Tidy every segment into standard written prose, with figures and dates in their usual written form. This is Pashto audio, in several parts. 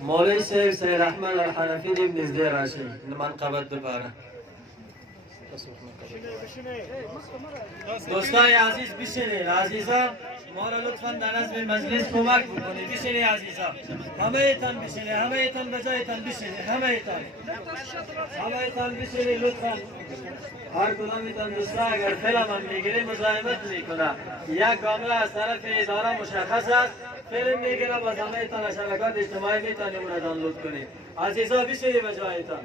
مولوی صاحب سید احمد الحنفی دیم نزدی راشی من قبط دوباره دوستای عزیز بشینید عزیزا ما را لطفا در نظم مجلس کمک بکنید بشینید عزیزا همه تان بشینید همه تان بجایتان بشینید همه تان بشینید لطفا هر کدامتان دوستا اگر فیلم هم میگیره مزاحمت میکنه یک کاملا از طرف اداره مشخص است فیلم میگیره و همه تان شبکات اجتماعی میتونید اون را دانلود کنید عزیزا بشینید بجایتان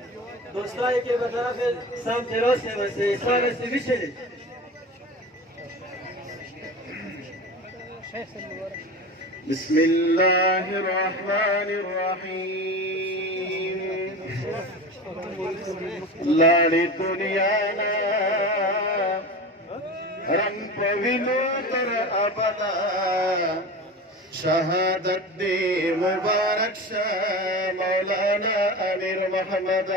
دوستایی که به طرف سمت راست و سیستان هستی بشینید بسم الله الرحمن الرحيم لاڑی دنیا نا رنگ پوینو تر ابدا شهادت دی مبارک شاہ مولانا امیر محمد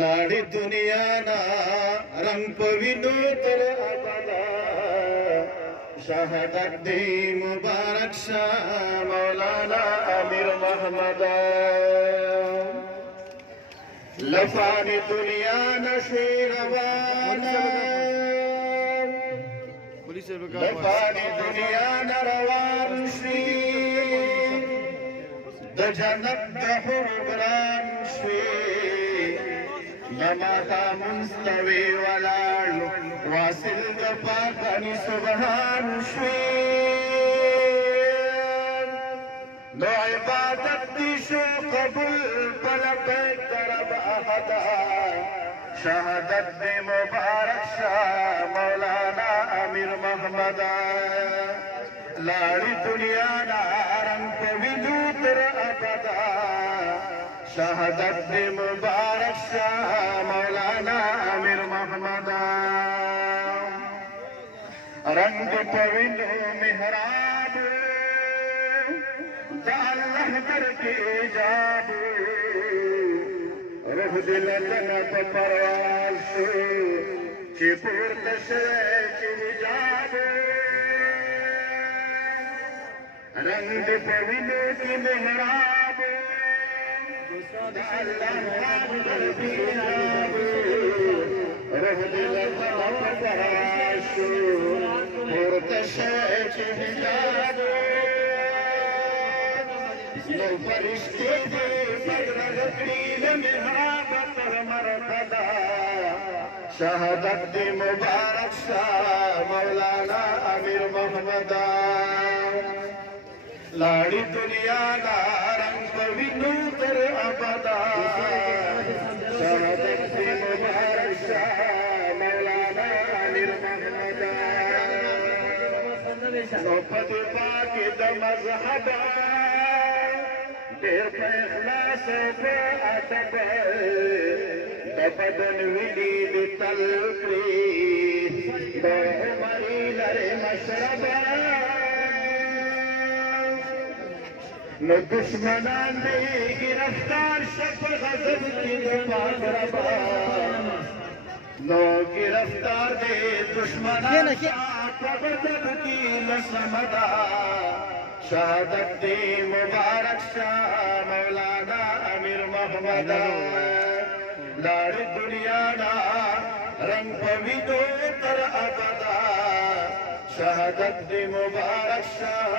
لاڑی دنیا نا رنگ پوینو تر ابدا شهادت دی مبارک شاہ مولانا امیر محمد لفانی دنیا نشوی روانا لفانی دنیا نروان شوی د جنت د حربران شوی لماتا منستوی ولال واصل د پاکانی سبحان شوی نو عبادت دی شو قبول پلبیک درب احدا شهادت دی مبارک شاہ مولانا امیر محمد لاڑی دنیا نارنگ پوینو تر ابدا شهادت دی مبارک شاہ مولانا امیر محمد رنگ پوینو محراب اللہ در کے جادو روح دل جنت پرواز شو چی پورت شرے چی جادو رنگ پوینو کی محراب اللہ در کے جادو روح دل جنت پرواز شو پورت شرے چی جادو نو فرشتے دے بدر غفریل محرابت مرتدہ شہادت دی مبارک شاہ مولانا امیر محمد لاڑی دنیا نا رنگ پوینو تر ابدا شہادت دی مبارک شاہ مولانا امیر محمد نو پتی پاکی دا مذہبہ دیر پہ اخلاص پہ ادب دبدن ولید تلقی دو عمری لر مشربہ نو دشمنان دی گرفتار شب غضب کی دپاک ربا نو گرفتار دی دشمنان شب غضب کی لسمدہ شهادت دی مبارک شاہ مولانا امیر محمد لاڑی دنیا نا رنگ پوینو تر ابدا شهادت دی مبارک شاہ